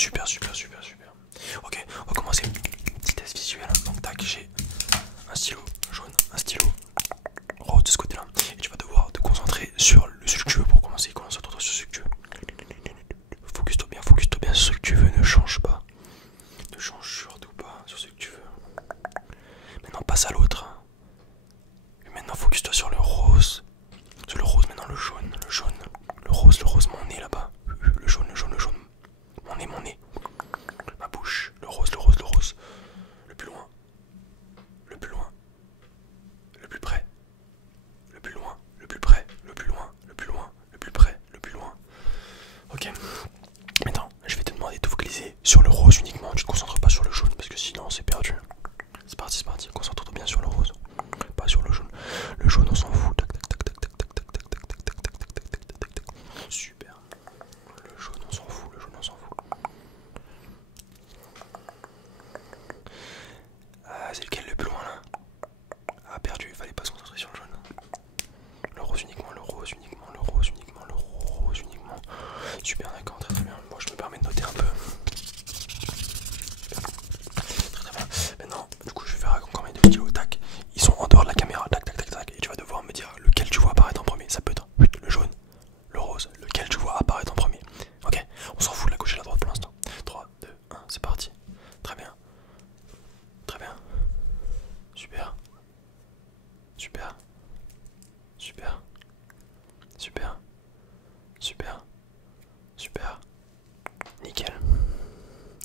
super, super, super, super. Ok, on va commencer. Petit test visuel. Donc tac, j'ai un stylo jaune, un stylo rose de ce côté-là. Et tu vas devoir te concentrer sur ce que tu veux pour commencer. Concentre-toi sur ce que tu veux. Focus-toi bien sur ce que tu veux. Ne change pas. Ne change surtout pas sur ce que tu veux. Maintenant passe à l'autre. Et maintenant focus-toi sur le rose. Sur le rose, maintenant le jaune, le jaune. Le rose, mon nez là-bas. Le jaune, le jaune, le jaune. Mon nez, mon nez. Ma bouche. Le rose, le rose, le rose. Le plus loin. Le plus loin. Le plus près. Le plus loin. Le plus près. Le plus loin. Le plus loin. Le plus près. Le plus loin. Ok. Maintenant, je vais te demander de focaliser sur le rose uniquement. Tu te concentres pas sur le jaune parce que sinon c'est perdu. C'est parti, c'est parti. Concentre-toi bien sur le rose. Pas sur le jaune. Le jaune, on s'en fout. Tac, tac, tac, tac, tac, tac, tac, tac, tac, tac, tac, tac, tac, tac, tac, tac, tac. Super. Le jaune, on s'en fout. Le jaune, on s'en fout. Ah, c'est lequel le plus loin là? Ah, perdu. Il fallait pas se concentrer sur le jaune. Le rose uniquement, le rose uniquement, le rose uniquement, le rose uniquement. Super, d'accord, très très bien. Bon, je me permets de noter un peu. Très très bien. Maintenant, du coup, je vais faire encore mes deux stylos. Tac. Ils sont en dehors de la caméra. Tac, tac, tac, tac. Et tu vas devoir me dire lequel tu vois apparaître en premier. Ça peut être le jaune, le rose. Lequel tu vois apparaître en premier. Ok. On s'en fout de la gauche et de la droite pour l'instant. 3, 2, 1, c'est parti. Très bien. Très bien. Super. Super. Super. Super. Super. Super. Nickel.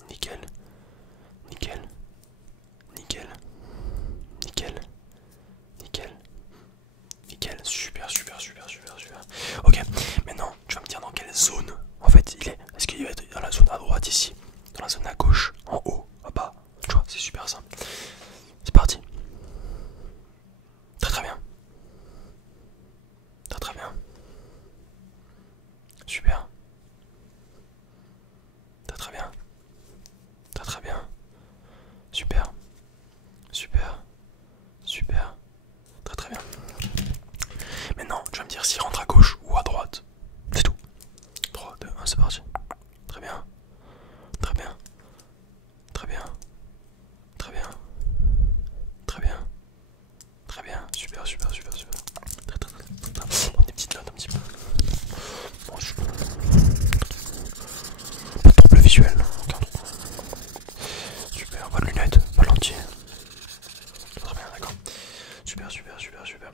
Nickel. Nickel. Nickel. Nickel. Nickel. Nickel. Super, super, super, super, super. Ok, maintenant tu vas me dire dans quelle zone en fait il est. Est-ce qu'il va être dans la zone à droite ici, dans la zone à gauche, en haut, en bas? Tu vois, c'est super simple. C'est parti. Très très bien. Très très bien. Super. Très très bien. Très très bien. Super. Super. Super. Très très bien. Maintenant, tu vas me dire s'il rentre à gauche ou à droite. C'est tout. 3, 2, 1, c'est parti. Très bien. Très bien. Très bien. Très bien. Très bien. Très bien. Super, super, super, super. Très, très, très, très. Prends des petites notes un petit peu. Bon, pas de trouble visuel. Aucun trouble. Super. Pas de lunettes. Pas de lentilles. Très bien, d'accord. Super, super, super, super.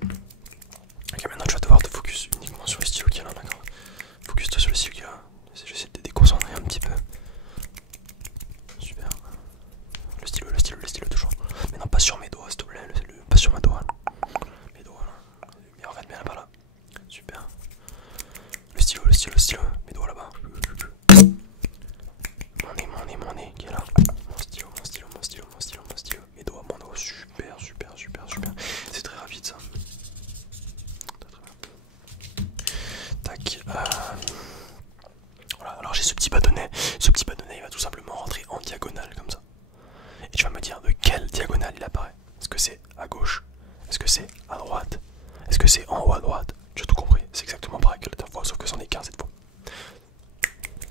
Ok, maintenant tu vas devoir te focus uniquement sur le stylo qui est là, d'accord. Focus-toi sur le stylo qui est là. J'essaie de te déconcentrer un petit peu. Super. Le stylo, le stylo, le stylo toujours. Mais non, pas sur mes doigts, s'il te plaît. Pas sur ma doigt. Mes doigts là. Mais en fait, bien là-bas là. Super. Le stylo, le stylo, le stylo. Mes doigts là-bas. Mon nez qui est là. Mon stylo, mon stylo, mon stylo, mon stylo, mon stylo. Mes doigts, mon doigt. Super, super, super, super. C'est très rapide ça. Très très bien. Tac. Voilà, alors j'ai ce petit bâtonnet. Ce petit bâtonnet, il va tout simplement rentrer en diagonale comme ça. Et tu vas me dire de quelle diagonale il apparaît. Est-ce que c'est à gauche? Est-ce que c'est à droite? Est-ce que c'est en haut à droite? Tu as tout compris, c'est exactement pareil que la dernière fois, sauf que c'en est qu'un cette fois.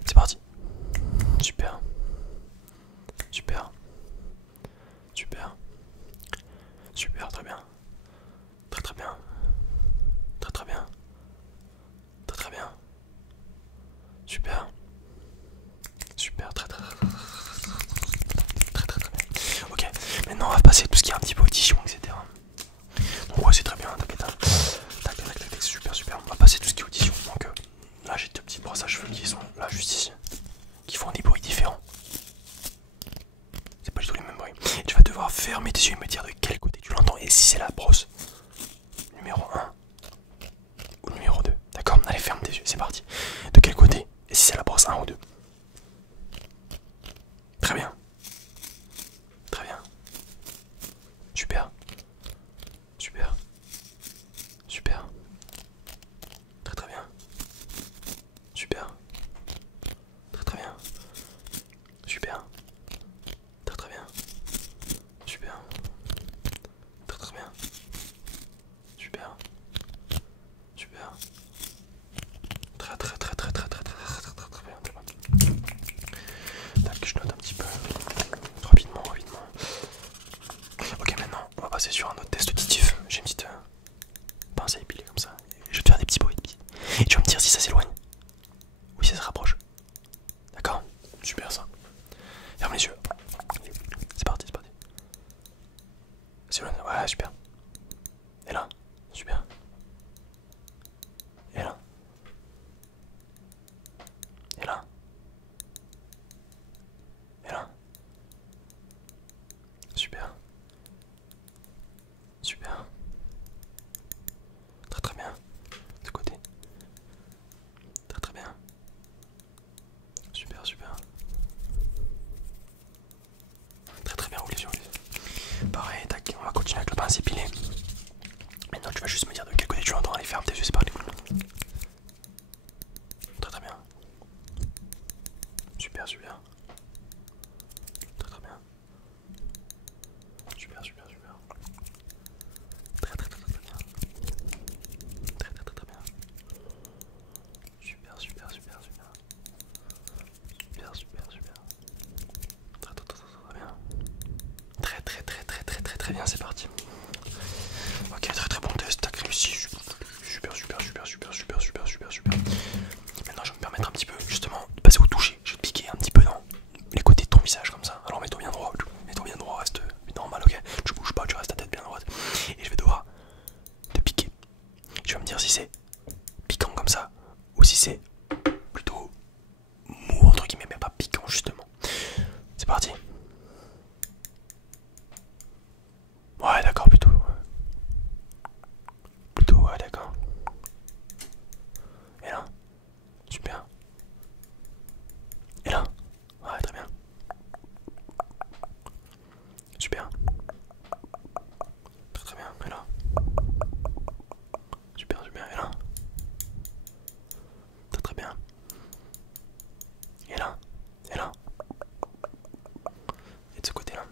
C'est parti. Super. Super. Super. Super, très bien. Très très bien. Très très bien. Très très bien. Super. Super, super. Très très bien. Super, super, super. Très très très très bien. Très très très très bien. Super, super, super, super. Super, super, super. Très très très très bien. Très très très très très très très bien, c'est parti. Ok, très très bon test, t'as réussi. Super, super, super, super, super, super, super, super. Maintenant, je vais me permettre un petit peu justement de passer au toucher. Je vais te piquer un petit peu dans les côtés de ton visage comme ça. Alors mets-toi bien droit, reste normal, ok. Tu bouges pas, tu restes ta tête bien droite. Et je vais devoir te piquer. Tu vas me dire si c'est piquant comme ça ou si c'est plutôt mou entre guillemets, mais pas piquant justement. C'est parti. Ouais, d'accord, plutôt. Plutôt, ouais, d'accord. Et là, super. Et là, ouais, très bien. Super. Très très bien. Et là. Super, super. Et là. Très très bien. Et là. Et là. Et de ce côté-là.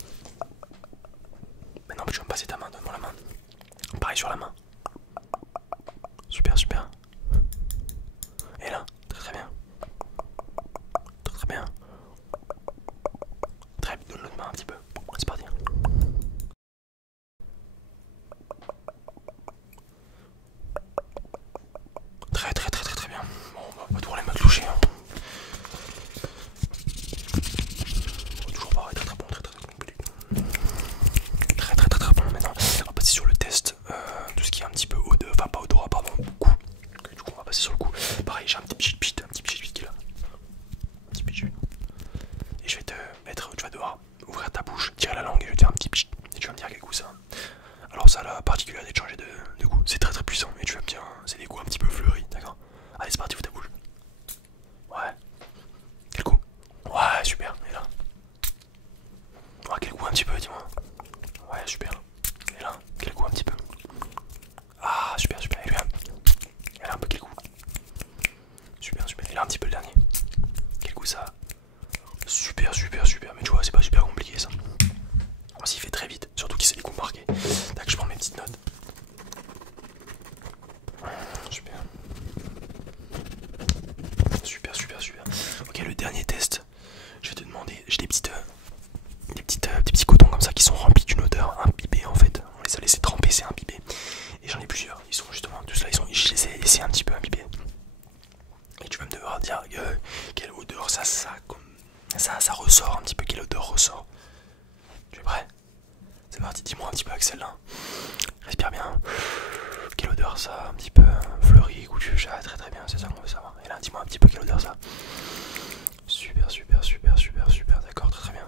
Maintenant, tu vas me passer ta main. Donne-moi la main. Pareil sur la main. Super, super. Et là. Très très bien. Très très bien. Très bien. Donne l'autre main un petit peu. C'est parti. Très très très très très bien. Bon, on va pas devoir les me toucher. Hein. Toujours pareil, très très bon, très très complet. Très très très très bon. Maintenant, on va passer sur le test. Tout ce qui est un petit peu odeur, enfin pas odorat, pardon, goût. Okay, du coup, on va passer sur le goût. Pareil, j'ai un petit pchit qui est là. Un petit pchit. Et je vais te mettre, tu vas devoir ouvrir ta bouche, tirer la langue et je vais te faire un petit pchit. Et tu vas me dire quel goût ça a. Alors, ça a la particularité de changer de goût. C'est très très puissant. Et tu vas me dire, c'est des goûts un petit peu fleuris, d'accord? Allez, c'est parti, ouvre ta bouche. Ouais. Quel goût? Ouais, super. Et là? Ouais, quel goût un petit peu, dis-moi. Ouais, super. Et là, quel goût un petit peu? Ah, super, super. Et lui, elle a un peu quel goût? Super, super. Et là, un petit peu le dernier. Quel goût ça a? Super, super, super. Mais tu vois, c'est pas super compliqué ça. On s'y fait très vite, surtout qu'il sait les goûts marqués. Tac, je prends mes petites notes. Super. Super, super, super. Ok, le dernier test. Je vais te demander. J'ai des petits cotons comme ça qui sont remplis d'une odeur imbibée en fait. On les a laissés tremper, c'est imbibé. Et j'en ai plusieurs. Ils sont justement tous là. Je les ai laissés un petit peu imbibés. Et tu vas me devoir dire quelle odeur ça ressort un petit peu. Quelle odeur ressort? Tu es prêt? C'est parti. Dis-moi un petit peu avec celle-là. Respire bien. Quelle odeur ça? Un petit peu fleuri, goûtu, chat. Très très bien. C'est ça qu'on veut savoir. Et là, dis-moi un petit peu quelle odeur ça. Super, super, super, super, super. D'accord, très très bien.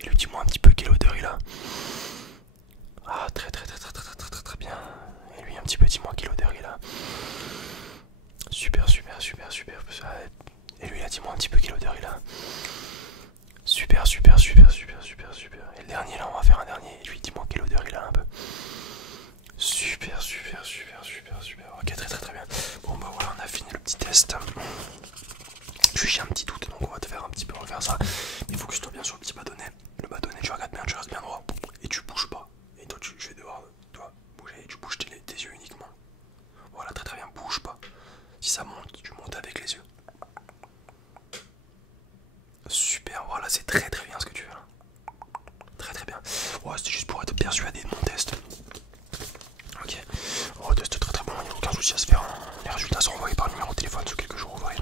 Et lui, dis-moi un petit peu quelle odeur il a. Ah, très très très très très très très très bien. Et lui, un petit peu, dis-moi quelle odeur il a. Super, super, super, super. Et lui, là, dis-moi un petit peu quelle odeur il a. Super, super, super, super, super, super. Et le dernier, là, on va faire un dernier. Et lui, dis-moi quelle odeur il a un peu. Super, super, super, super, super. Ok, très très très bien. Bon, bah voilà, on a fini le petit test. J'ai un petit doute, donc on va te faire un petit peu refaire ça. Mais il faut que tu sois bien sur le petit bâtonnet. Le bâtonnet, tu regardes bien, tu restes bien droit. Et tu bouges pas. Et toi, je vais devoir bouger. Et tu bouges tes yeux uniquement. Voilà, très très bien, bouge pas. Si ça monte, tu montes avec les yeux. Super, voilà, c'est très très bien ce que tu fais là. Très très bien. Ouais, c'était juste pour être persuadé de mon test. Ok. Oh, test très très bon, il n'y a aucun souci à se faire. Les résultats sont envoyés par le numéro de téléphone sous quelques jours ouvrés.